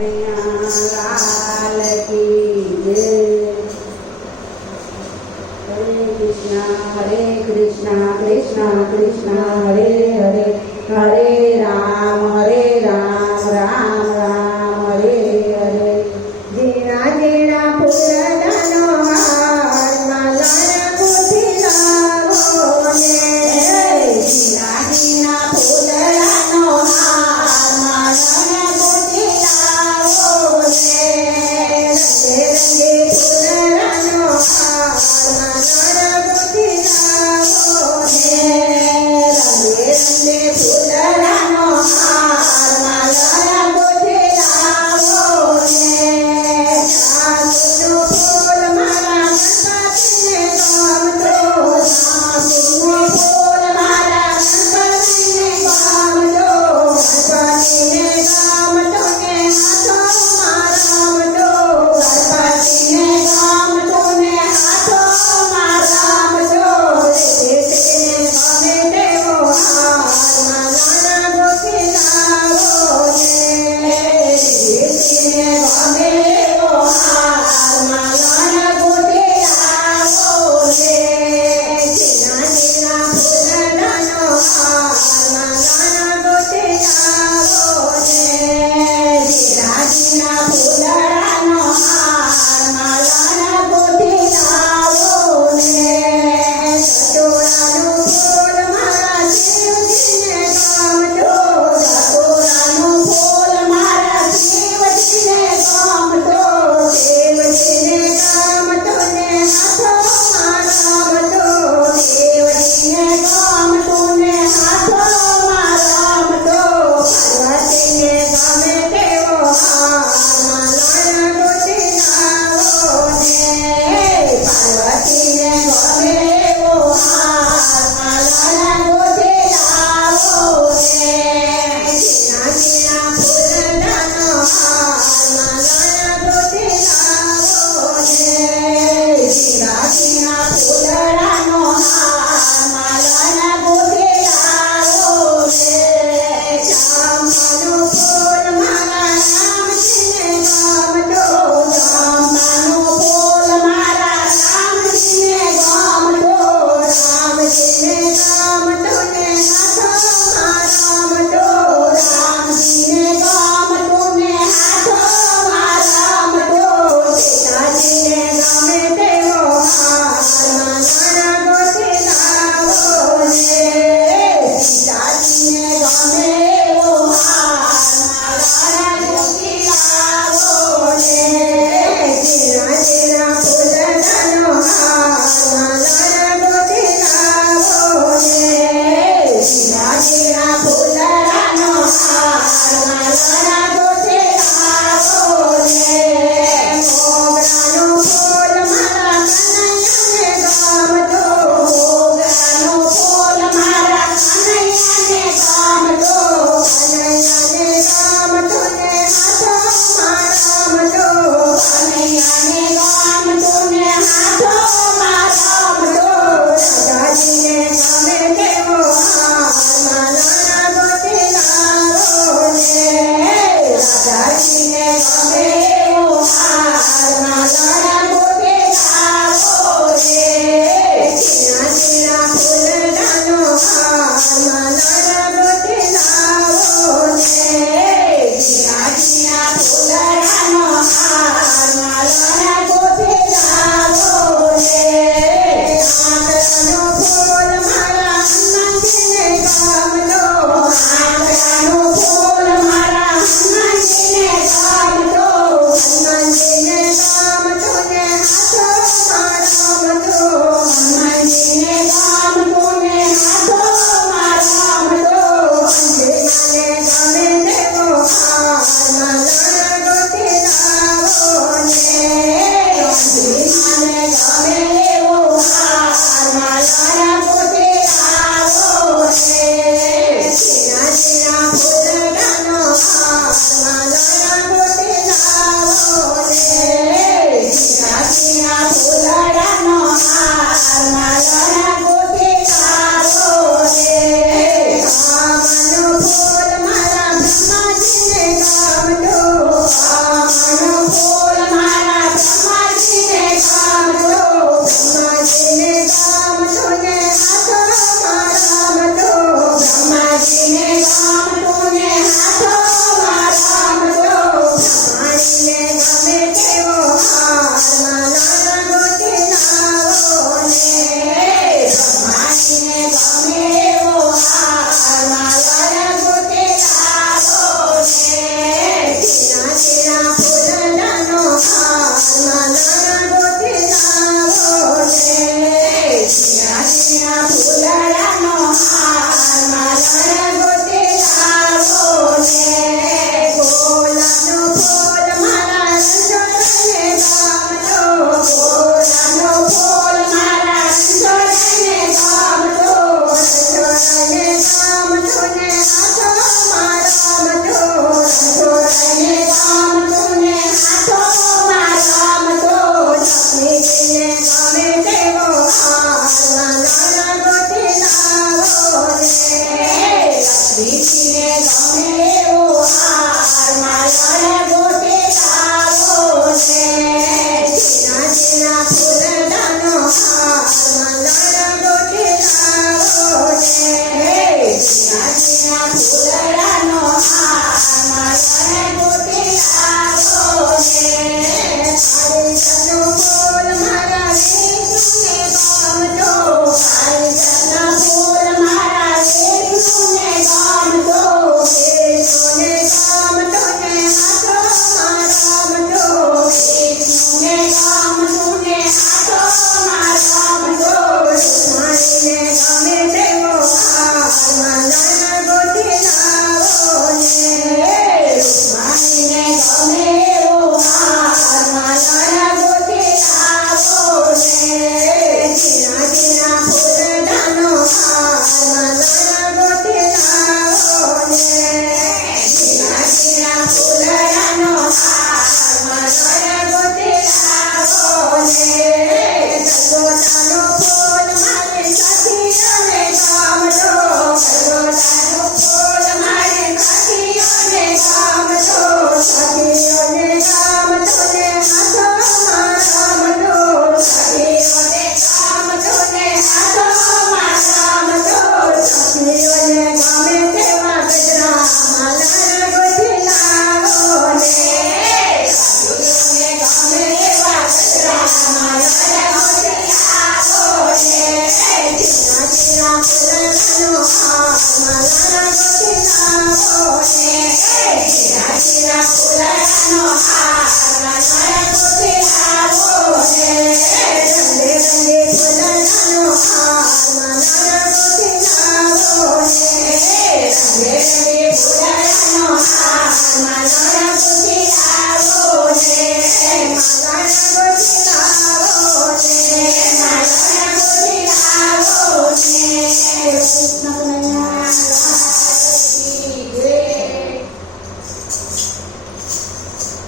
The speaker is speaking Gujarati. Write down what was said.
लाल की जय। हरे कृष्णा कृष्णा कृष्णा हरे हरे, हरे राम राम राम हरे हरे। जीना जीना फूलदानो हार माला गुथी लावो ने। जीना जीना फूलदानो हार माला गुथी लावो ने। रंगे रंगे फूलदानो हार माला गुथी लावो ने। रंगे रंगे फूलदानो हार माला गुथी लावो ने। जामुनનું ફૂલ મારા ગણપતિને ગમતો, જામુનનું ફૂલ મારા ગણપતિને ગમતો, ગણપતિને ગમતો ને હાથોમાં રમતો, ગણપતિને ગમતો ને હાથોમાં રમતો। દેશને ગમે તેવો હાર માલા ગોથી લાવો ને। દેશને ગમે તેવો હાર માલા ગોથી લાવો ને। જીના જીના ફૂલદાનો હાર માલા ગોથી લાવો ને। જીના જીના ફૂલદાનો હાર માલા ગોથી લાવો ને। ચટોરાનું ફૂલ મારા શિવજીને ગમતો, ચટોરાનું ફૂલ મારા શિવજીને ગમતો, શિવજીને ગમતો ને હાથોમાં રમતો, શિવજીને ગમતો ને હાથોમાં રમતો। પાર્વતીને ગમે તેવો હાર માલા ગોથી લાવો ને। પાર્વતીને ગમે એવો હાર માલા ગોથી લાવો ને। જીના જીના ફૂલદાનો હાર માલા ગોથી લાવો ને। જીના જીના ફૂલદાનો હાર માલા ગોથી લાવો ને। જાંબાનું ફૂલ મારા રામજીને ગમતો, જાંબાનું ફૂલ મારા રામજીને ગમતો, રામજીને ગમતો ને હાથોમાં રમતો, રામજીને ગમતો ને હાથોમાં રમતો। સીતાજીને ગમે તેવો હાર માલા ગોથી લાવો ને। સીતાજીને ગમે એવો હાર માલા ગોથી લાવો ને। જીના જીના ફૂલદાનો હાર માલા ગોથી લાવો ને। જીના જીના ફૂલદાનો હાર માલા ગોથી લાવો ને। મોગરાનું ફૂલ મારા કનૈયાને ગમતો, મોગરાનું ફૂલ મારા કનૈયાને ગમતો, કનૈયાને ગમતો ને હાથોમાં રમતો, કનૈયાને ગમતો ને હાથોમાં રમતો। રાધાજીને ગમે તેવો હાર માલા ગોથી લાવો ને। રાધાજીને ગમે એવો હાર માલા ગોથી લાવો ને। જીના જીના ફૂલદાનો હાર માલા ગોથી લાવો ને। જીના જીના ફૂલદાનો હાર માલા ગોથી લાવો ને। આંતરાનું ફૂલ મારા હનુમાનજીને ગમતો, આંતરાનું ફૂલ મારા હનુમાનજીને ગમતો, કૃષ્ણ